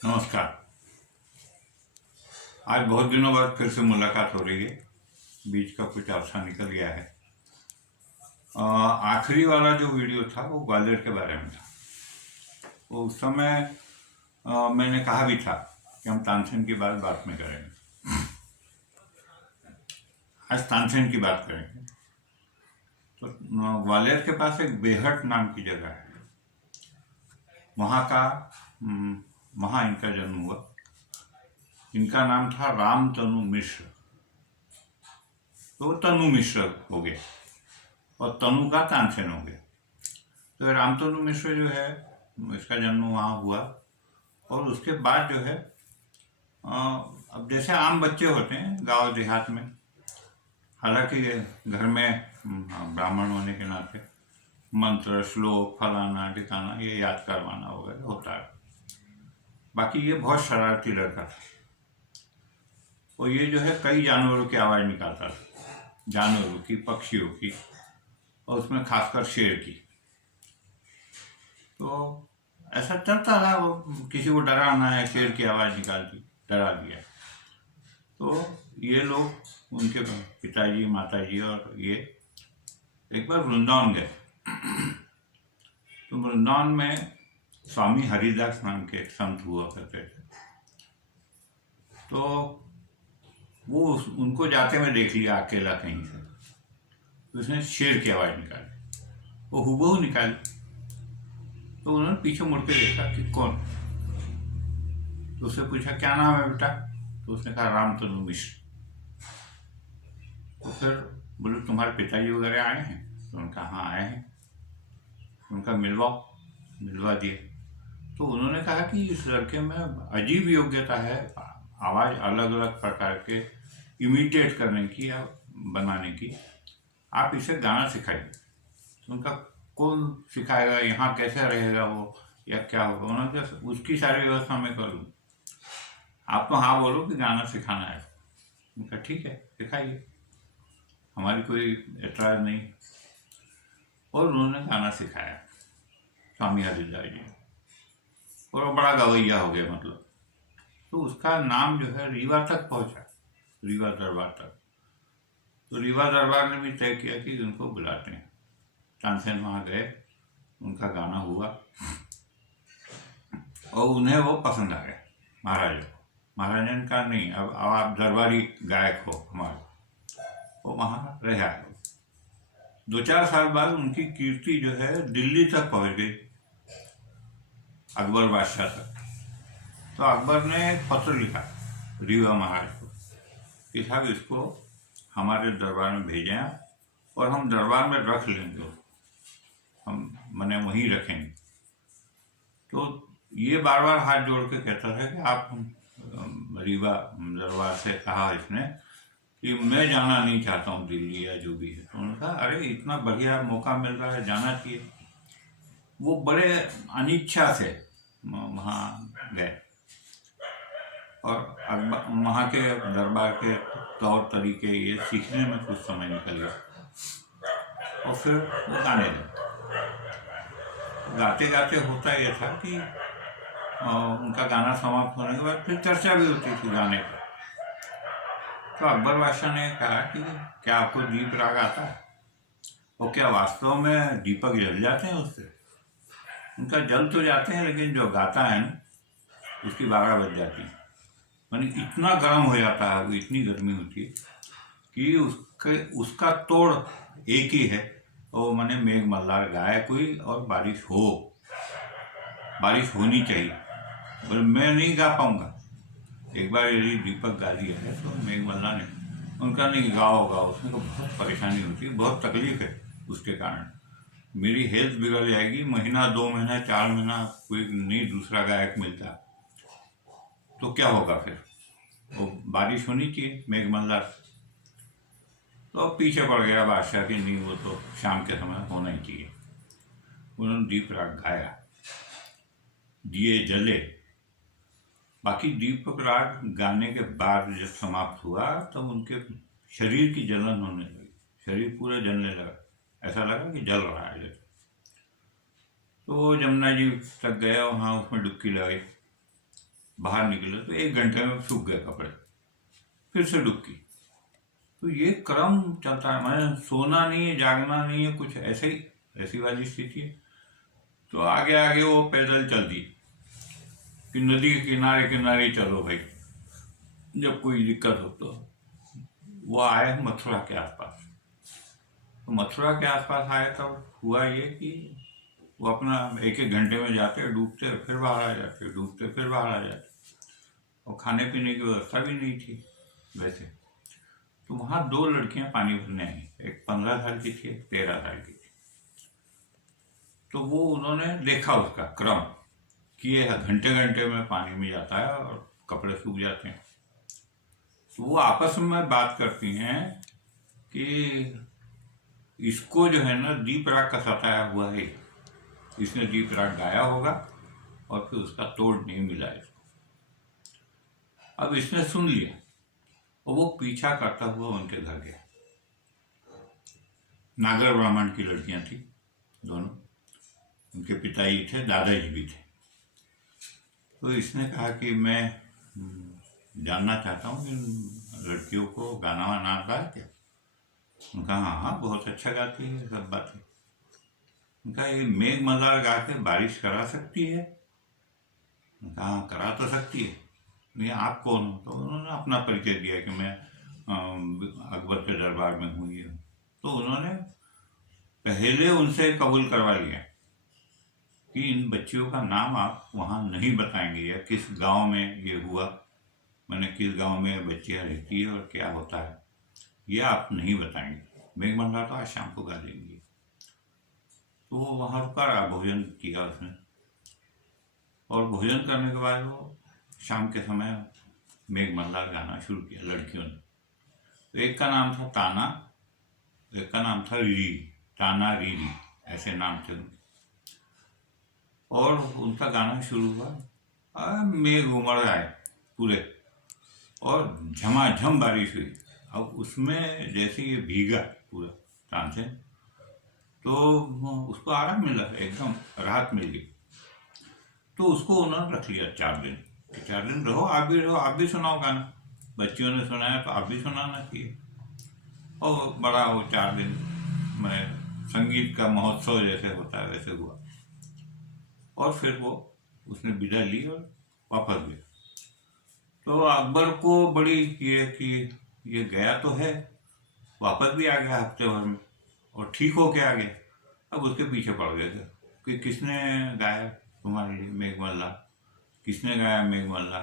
नमस्कार। आज बहुत दिनों बाद फिर से मुलाकात हो रही है। बीच का कुछ अरसा निकल गया है। आखिरी वाला जो वीडियो था वो ग्वालियर के बारे में था। वो उस समय मैंने कहा भी था कि हम तानसेन की बात बाद में करेंगे। आज तानसेन की बात करेंगे। तो ग्वालियर के पास एक बेहट नाम की जगह है। वहाँ का वहाँ इनका जन्म हुआ। इनका नाम था राम तनु मिश्र। तो वो तनु मिश्र हो गया और तनु का तानसेन हो गया। तो रामतनु मिश्र जो है इसका जन्म वहाँ हुआ। और उसके बाद जो है अब जैसे आम बच्चे होते हैं गांव देहात में, हालांकि घर में ब्राह्मण होने के नाते मंत्र श्लोक फलाना ठिकाना ये याद करवाना वगैरह होता है। बाकी ये बहुत शरारती लड़का था और ये जो है कई जानवरों की आवाज़ निकालता था, जानवरों की, पक्षियों की, और उसमें खासकर शेर की। तो ऐसा चलता था। वो किसी को डराना है, शेर की आवाज़ निकाल दी, डरा दिया। तो ये लोग, उनके पिताजी माताजी और ये एक बार वृंदावन गए। तो वृंदावन में स्वामी हरिदास नाम के एक संत हुआ करते थे। तो वो उनको जाते में देख लिया अकेला कहीं से। तो उसने शेर की आवाज़ निकाली, वो हुबहू निकाली। तो उन्होंने पीछे मुड़ के देखा कि कौन। तो उससे पूछा क्या नाम है बेटा। तो उसने कहा रामतनु मिश्र। तो फिर बोले तुम्हारे पिताजी वगैरह आए हैं। तो उनका हाँ आए हैं। उनका मिलवाओ, मिलवा दिए। तो उन्होंने कहा कि इस लड़के में अजीब योग्यता है, आवाज़ अलग अलग प्रकार के इमिटेट करने की या बनाने की, आप इसे गाना सिखाइए। तो उनका कौन सिखाएगा, यहाँ कैसे रहेगा वो, या क्या होगा। उन्होंने कहा उसकी सारी व्यवस्था मैं कर लूँ, आप तो हाँ बोलो कि गाना सिखाना है। उनका ठीक है सिखाइए, हमारी कोई एतराज़ नहीं। और उन्होंने गाना सिखाया स्वामी हरिदास जी, और वो बड़ा गवैया हो गया मतलब। तो उसका नाम जो है रीवा तक पहुंचा, रीवा दरबार तक। तो रीवा दरबार ने भी तय किया कि उनको बुलाते हैं। तानसेन वहाँ गए, उनका गाना हुआ और उन्हें वो पसंद आ गया महाराजा को। महाराजा ने कहा नहीं, अब आप दरबारी गायक हो हमारे। वो वहाँ रहा। 2-4 साल बाद उनकी कीर्ति जो है दिल्ली तक पहुँच गई, अकबर बादशाह तक। तो अकबर ने एक पत्र लिखा रीवा महाराज को कि साहब इसको हमारे दरबार में भेजें और हम दरबार में रख लेंगे, हम मने वहीं रखेंगे। तो ये बार बार हाथ जोड़ के कहता था कि आप रीवा दरबार से कहा इसने कि मैं जाना नहीं चाहता हूँ दिल्ली या जो भी है। तो उन्होंने कहा अरे इतना बढ़िया मौका मिल रहा है, जाना चाहिए। वो बड़े अनिच्छा से वहाँ गए और वहाँ के दरबार के तौर तरीके ये सीखने में कुछ समय निकल गया और फिर वो गाने लगे। गाते गाते होता ये था कि उनका गाना समाप्त होने के बाद फिर चर्चा भी होती थी गाने पर। तो अकबर बादशाह ने कहा कि क्या आपको दीप राग आता है, और क्या वास्तव में दीपक जल जाते हैं उससे। उनका जल तो जाते हैं लेकिन जो गाता है ना उसकी 12 बज जाती है, यानी इतना गर्म हो जाता है, वो इतनी गर्मी होती है कि उसका तोड़ एक ही है, और मैंने मेघ मल्हार गाया कोई और बारिश हो, बारिश होनी चाहिए। और मैं नहीं गा पाऊंगा, एक बार यदि दीपक गा दिया है तो मेघ मल्हार ने उनका नहीं गाओ गाओ, उसमें तो बहुत परेशानी होती है, बहुत तकलीफ है। उसके कारण मेरी हेल्थ बिगड़ जाएगी, महीना 2 महीना 4 महीना कोई नहीं दूसरा गायक मिलता तो क्या होगा फिर। वो बारिश होनी चाहिए मेघ मल्हार। तो पीछे पड़ गया बादशाह की, नहीं वो तो शाम के समय होना ही चाहिए। उन्होंने दीप राग गाया, दिए जले। बाकी दीपक राग गाने के बाद जब समाप्त हुआ तब उनके शरीर की जलन होने लगी, शरीर पूरा जलने लगा, ऐसा लगा कि जल रहा है जैसे। तो जमुना जी तक गया, वहाँ उसमें डुबकी लगाई, बाहर निकले तो 1 घंटे में सूख गए कपड़े, फिर से डुबकी। तो ये क्रम चलता है, मैंने सोना नहीं है, जागना नहीं है, कुछ ऐसे ही ऐसी वाली स्थिति है। तो आगे आगे वो पैदल चल दी कि नदी के किनारे किनारे चलो भाई, जब कोई दिक्कत हो तो। वो आए मथुरा के आसपास। तो मथुरा के आसपास आए तब हुआ ये कि वो अपना 1-1 घंटे में जाते, डूबते, फिर बाहर आ जाते, डूबते, फिर बाहर आ जाते। और खाने पीने की व्यवस्था भी नहीं थी वैसे। तो वहाँ 2 लड़कियां पानी भरने आई, एक 15 साल की थी, एक 13 साल की थी। तो वो उन्होंने देखा उसका क्रम कि ये घंटे घंटे में पानी में जाता है और कपड़े सूख जाते हैं। तो वो आपस में बात करती हैं कि इसको जो है ना दीप राग का सताया हुआ है, इसने दीप राग गाया होगा और फिर उसका तोड़ नहीं मिला इसको। अब इसने सुन लिया और वो पीछा करता हुआ उनके घर गया। नागर ब्राह्मण की लड़कियां थी दोनों, उनके पिताजी थे, दादाजी भी थे। तो इसने कहा कि मैं जानना चाहता हूँ कि लड़कियों को गाना वाना आता है क्या? उनका हाँ हाँ बहुत अच्छा गाती है, सब बातें। उनका ये मेघ मल्हार गा के बारिश करा सकती है? उनका हाँ करा तो सकती है। नहीं आप कौन हो? तो उन्होंने अपना परिचय दिया कि मैं अकबर के दरबार में हूँ ये। तो उन्होंने पहले उनसे कबूल करवा लिया कि इन बच्चियों का नाम आप वहाँ नहीं बताएंगे, या किस गांव में ये हुआ, मैंने किस गांव में बच्चियाँ रहती है और क्या होता है, ये आप नहीं बताएंगे। मेघमंडला तो आज शाम को गा देंगे। तो वो वहाँ रुका, भोजन किया उसने, और भोजन करने के बाद वो शाम के समय मेघमल्हार गाना शुरू किया लड़कियों ने। तो एक का नाम था ताना, एक का नाम था रीरी, ताना रीरी ऐसे नाम थे उनके। और उनका गाना शुरू हुआ, मेघ उमड़ आए पूरे और झमाझम बारिश हुई। अब उसमें जैसे ये भीगा पूरा तानसेन, तो उसको आराम मिला, एकदम राहत मिल गई। तो उसको उन्होंने रख लिया 4 दिन कि 4 दिन रहो, आप भी सुनाओ गाना। बच्चियों ने सुनाया तो आप भी सुनाना चाहिए। और बड़ा वो 4 दिन में संगीत का महोत्सव जैसे होता है वैसे हुआ। और फिर वो उसने विदा ली और वापस गया। तो अकबर को बड़ी ये कि ये गया तो है, वापस भी आ गया हफ्ते भर में और ठीक हो के आ गया। अब उसके पीछे पड़ गए थे कि किसने गाया तुम्हारे लिए मेघमल्ला, किसने गाया मेघमल्ला।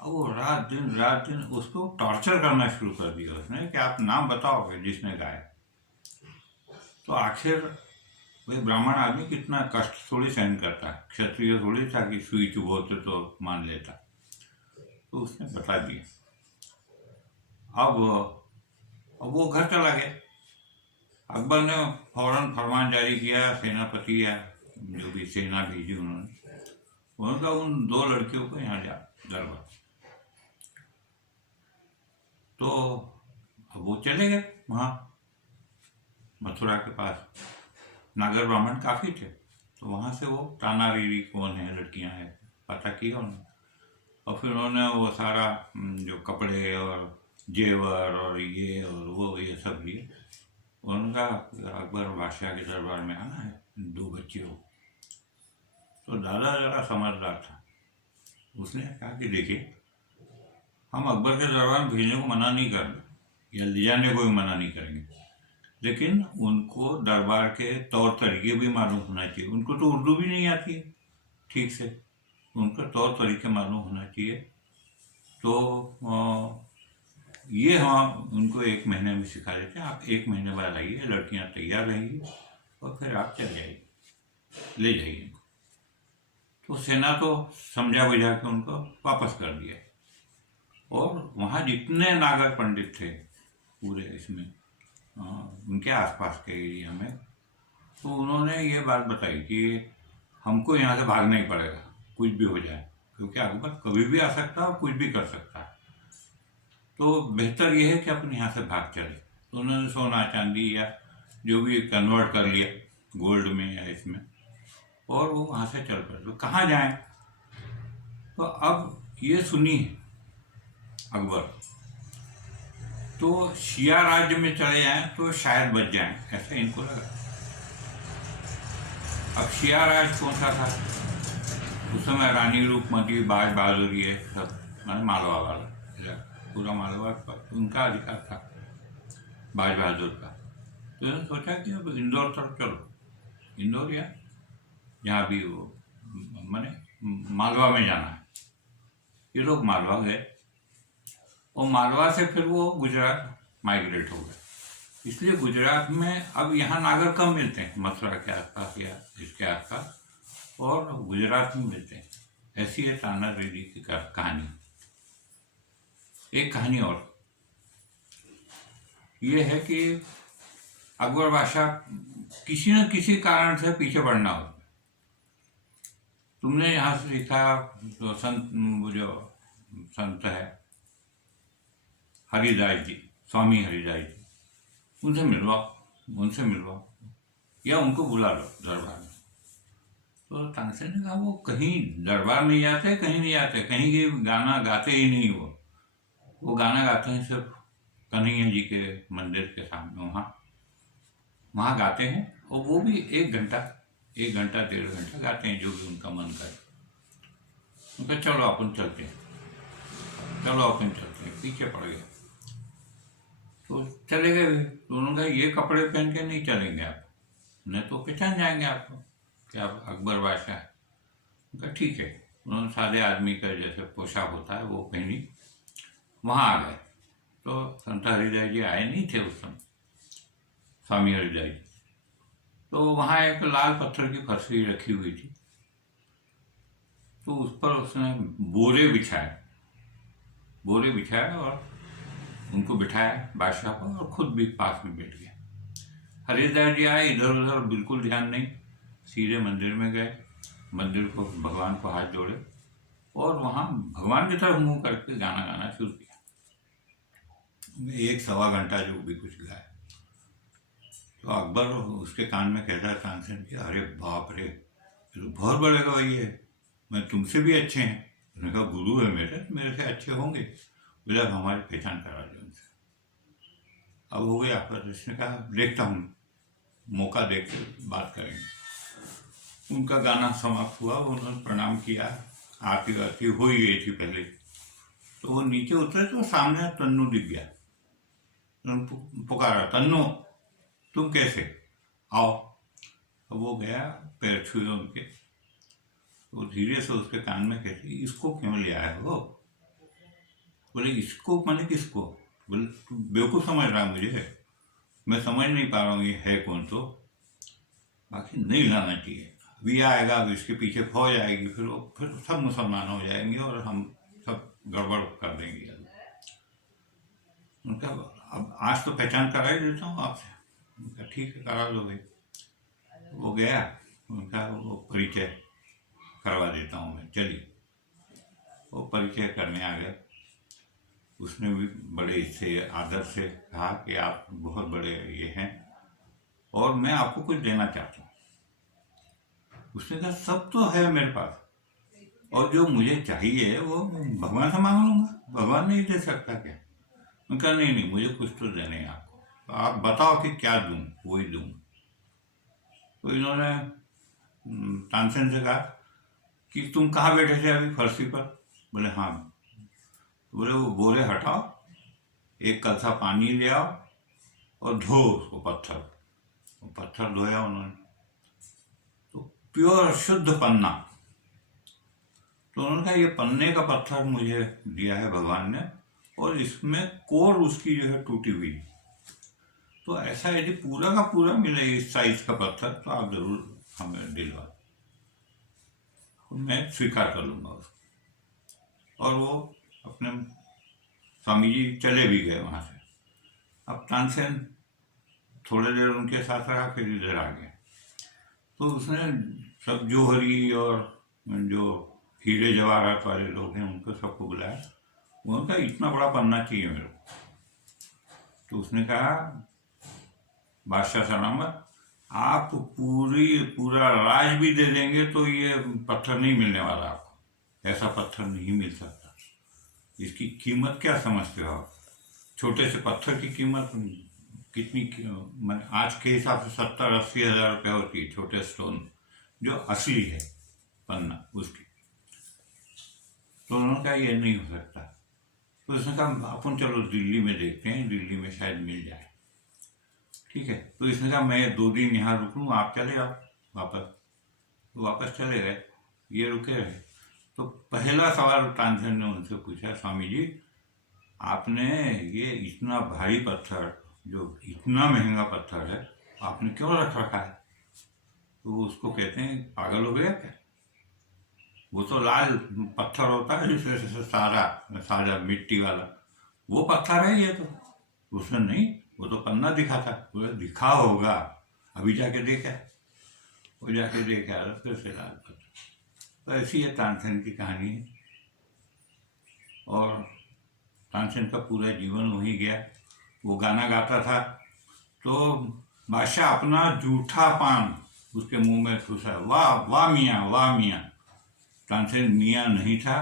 अब वो रात दिन उसको टॉर्चर करना शुरू कर दिया उसने कि आप नाम बताओगे जिसने गाया। तो आखिर भाई ब्राह्मण आदमी कितना कष्ट थोड़ी सहन करता है, क्षत्रिय थोड़ी था कि सुई चुभोते तो मान लेता। तो उसने बता दिया। अब वो घर चला गया। अकबर ने फौरन फरमान जारी किया, सेनापति या जो भी सेना भेजी उन्होंने कहा उन 2 लड़कियों को यहाँ जा दरबार। तो अब वो चले गए वहाँ मथुरा के पास। नागर ब्राह्मण काफ़ी थे, तो वहाँ से वो ताना रीरी कौन है, लड़कियाँ हैं, पता किया उन्होंने। और फिर उन्होंने वो सारा जो कपड़े और जेवर और ये और वो ये सब लिए। उनका अकबर बादशाह के दरबार में आना है 2 बच्चियों। तो दादा जरा समझदार था, उसने कहा कि देखिए हम अकबर के दरबार में भेजने को मना नहीं कर रहे या ले जाने को भी मना नहीं करेंगे, लेकिन उनको दरबार के तौर तरीके भी मालूम होना चाहिए। उनको तो उर्दू भी नहीं आती है ठीक से, उनका तौर तरीके मालूम होना चाहिए। तो ये हम उनको 1 महीने में सिखा देते हैं, आप 1 महीने बाद आइए, लड़कियां तैयार रहेंगी और फिर आप चल जाइए, ले जाइए इनको। तो सेना तो समझा बुझा के उनको वापस कर दिया। और वहाँ जितने नागर पंडित थे पूरे इसमें उनके आसपास के एरिया में, तो उन्होंने ये बात बताई कि हमको यहाँ से भागना ही पड़ेगा कुछ भी हो जाए, क्योंकि अकबर कभी भी आ सकता है और कुछ भी कर सकता है। तो बेहतर यह है कि अपन यहाँ से भाग चले। तो उन्होंने सोना चांदी या जो भी कन्वर्ट कर लिया गोल्ड में या इसमें, और वो वहाँ से चल पड़े। तो कहाँ जाएं? तो अब ये सुनी अकबर तो शिया राज्य में चले जाएं तो शायद बच जाएं, ऐसा इनको लगा। अब शिया राज कौन सा था उस समय? रानी रूपमती, बाज बहादुर, ये सब मैंने मालवा वाला, पूरा मालवा उनका अधिकार था, बाज बहादुर का। तो उन्होंने सोचा कि अब इंदौर तरफ चलो, इंदौर या जहाँ भी वो मैंने मालवा में जाना है। ये लोग मालवा गए और मालवा से फिर वो गुजरात माइग्रेट हो गए। इसलिए गुजरात में अब यहाँ नागर कम मिलते हैं, मथुरा के आसपास या इसके आसपास, और गुजरात में मिलते हैं। ऐसी है ताना रेड्डी की कहानी। एक कहानी और ये है कि अकबर बादशाह किसी न किसी कारण से पीछे पड़ना हो। तुमने यहाँ से सीखा तो संत, वो जो संत है हरिदास जी, स्वामी हरिदास जी, उनसे मिलवाओ या उनको बुला लो दरबार में। तो तानसेन ने कहा वो कहीं दरबार नहीं जाते, कहीं नहीं जाते, कहीं के गाना गाते ही नहीं। वो गाना गाते हैं सिर्फ कन्हैया जी के मंदिर के सामने, वहाँ गाते हैं, और वो भी 1 घंटा 1.5 घंटा गाते हैं, जो भी उनका मन करे। उनका चलो अपन चलते हैं, पीछे पड़ गए। तो चले गए। तो उन्होंने कहा ये कपड़े पहन के नहीं चलेंगे आप, नहीं तो पहचान जाएंगे आपको कि आप अकबर बादशाह है। उनका ठीक है। उन्होंने सादे आदमी का जैसे पोशाक होता है वो पहनी, वहाँ आ गए। तो संत हरिदास जी आए नहीं थे उस समय, स्वामी हरिदास जी। तो वहाँ एक लाल पत्थर की फर्शी रखी हुई थी, तो उस पर उसने बोरे बिछाए और उनको बिठाया बादशाह को, और खुद भी पास में बैठ गया। हरिदास जी आए, इधर उधर बिल्कुल ध्यान नहीं, सीधे मंदिर में गए, मंदिर को भगवान को हाथ जोड़े और वहाँ भगवान की तरफ मुंह करके गाना गाना शुरू किया। 1-1.25 घंटा जो भी कुछ गाया। तो अकबर उसके कान में कहता है तानसेन कि अरे बाप रे, ये तो बहुत बड़े गवाही है, मैं तुमसे भी अच्छे हैं। उन्होंने कहा गुरु है मेरे से अच्छे होंगे। बोले अब हमारी पहचान करा दो उनसे। अब हो गया, पर उसने कहा देखता हूँ, मौका देख के बात करेंगे। उनका गाना समाप्त हुआ, उन्होंने प्रणाम किया, आरती हो ही गई थी पहले। तो वो नीचे उतरे तो सामने तन्नू दिख गया। पुकारा, तन्नू तुम कैसे, आओ। अब वो गया, पैर छुए उनके। तो धीरे से उसके कान में कहती, इसको क्यों ले आए हो? बोले इसको मैंने किसको? बोले तू बेवकूफ़ समझ रहा है मुझे, मैं समझ नहीं पा रहा हूँ ये है कौन। तो बाकी नहीं लाना चाहिए, अभी आएगा, अब इसके पीछे फौज आएगी, फिर सब मुसलमान हो जाएंगे और हम सब गड़बड़ कर देंगे। उनका अब आज तो पहचान करा ही देता हूँ आपसे। उनका ठीक है, करा लो भाई। वो गया, उनका वो परिचय करवा देता हूँ मैं, चलिए। वो परिचय करने आ गए। उसने भी बड़े इससे आदर से कहा कि आप बहुत बड़े ये हैं और मैं आपको कुछ देना चाहता हूँ। उसने कहा सब तो है मेरे पास, और जो मुझे चाहिए वो भगवान से मांग लूँगा, भगवान नहीं दे सकता क्या? उनका नहीं, मुझे कुछ तो देने हैं आपको, तो आप बताओ कि क्या दूँ, वही दूँ। तो इन्होंने तानसेन से कहा कि तुम कहाँ बैठे थे अभी, फर्शी पर? बोले हाँ। बोले वो बोरे हटाओ, एक कलसा पानी ले आओ और धो उसको, पत्थर धोया उन्होंने। तो प्योर शुद्ध पन्ना। तो उन्होंने कहा ये पन्ने का पत्थर मुझे दिया है भगवान ने, और इसमें कोर उसकी जो है टूटी हुई। तो ऐसा यदि पूरा का पूरा मिले इस साइज का पत्थर तो आप जरूर हमें दिलवा, मैं स्वीकार कर लूँगा उसको। और वो अपने स्वामी जी चले भी गए वहाँ से। अब तानसेन थोड़ी देर उनके साथ रहा, फिर इधर आ गया। तो उसने सब जौहरी और जो हीरे जवाहरात वाले लोग हैं उनको सबको बुलाया। उनका इतना बड़ा पन्ना चाहिए मेरे को। तो उसने कहा बादशाह सलामत, आप पूरा राज भी दे देंगे तो ये पत्थर नहीं मिलने वाला आपको, ऐसा पत्थर नहीं मिल सकता। इसकी कीमत क्या समझते हो आप? छोटे से पत्थर की कीमत कितनी मतलब आज के हिसाब से 70-80 हज़ार रुपये होती है, छोटे स्टोन जो असली है पन्ना उसकी। तो उन्होंने कहा ये नहीं हो सकता। तो उसने कहा अपन चलो दिल्ली में देखते हैं, दिल्ली में शायद मिल जाए। ठीक है, तो इसने कहा मैं 2 दिन यहाँ रुक लूँ, आप चले आओ वापस। तो वापस चले गए, ये रुके रहे। तो पहला सवाल तानसेन ने उनसे पूछा, स्वामी जी आपने ये इतना भारी पत्थर, जो इतना महंगा पत्थर है, आपने क्यों रख रखा है? तो उसको कहते हैं पागल हो गया क्या? वो तो लाल पत्थर होता है जिससे सारा सारा मिट्टी वाला, वो पत्थर है ये तो। उसने नहीं, वो तो पन्ना दिखा था। बोले दिखा होगा, अभी जाके देखा। वो जाके देखा फिर से लाल पत्थर। तो ऐसी है तानसेन की कहानी है। और तानसेन का पूरा जीवन वहीं गया। वो गाना गाता था तो बादशाह अपना जूठा पान उसके मुंह में ठूसा, वाह वाह मियाँ वाह मियाँ। तानसेन मियाँ नहीं था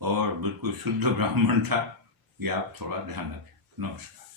और बिल्कुल शुद्ध ब्राह्मण था। ये आप थोड़ा ध्यान रखें। नमस्कार।